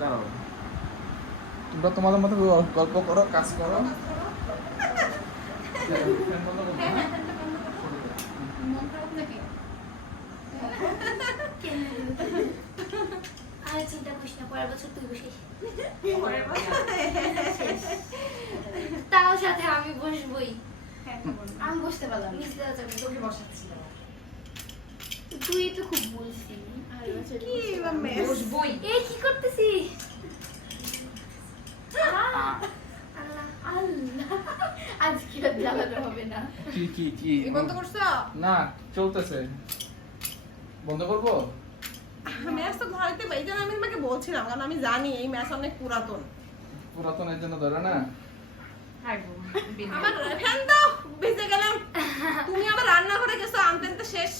দাঁড়াও। তোমরা তোমাদের মতো গল্প করো কাজ করো। চিন্তা করিস না পরের বছর তুই বসিস তাও সাথে আমি বসবই। হ্যাঁ। আমি বসতে পারলাম না। যাবে তোকে বসাচ্ছি তুই তো খুব বলছিস কি বা বসবোই। এই কি করতেছিস? আজকে হবে না কি কি? কি বন্ধ করছ? না চলতেছে। বন্ধ করব? ম্যাচ তো ধরাইতে পারি এই জন্য আমি তোমাকে বলছিলাম কারণ আমি জানি এই ম্যাচ অনেক পুরাতন। পুরাতনের জন্য ধরে না? আমার ফ্যান দাও বেঁচে গেলাম। তুমি আবার রান্না করে গেছো আনতে আনতে শেষ।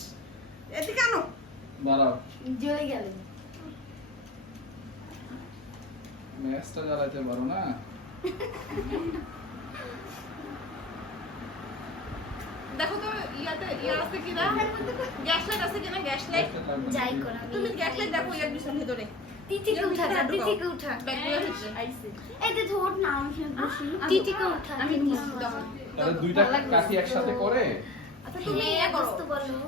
এটি কেন দাঁড়াও। জ্বলে গেল। ম্যাচটা জ্বালাইতে পারো না? দেখো তো ইয়াতে ইয়া আছে কিনা? গ্যাস লাইট আছে কিনা? গ্যাস লাইট যাই কর আমি তুমি গ্যাস লাইট দেখো ইয়ার পিছন ভিতরে। উঠা উঠা। ব্যাগগুলো হচ্ছে। এই যে ধর না আমি এখানে উঠা আমি তাহলে দুইটা কাঠি একসাথে করে? আচ্ছা তুমি হ্যাঁ ইয়া করো। বলো।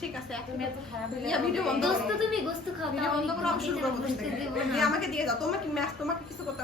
ঠিক আছে এখন তুমি এত খারাপ হলে ভিডিও বন্ধ দোস্ত তুমি গোস্ত খাও ভিডিও বন্ধ করো আমি শুরু করব বসতে দেবো দিয়ে না আমাকে দিয়ে দাও। তোমাকে তোমাকে কিছু করতে।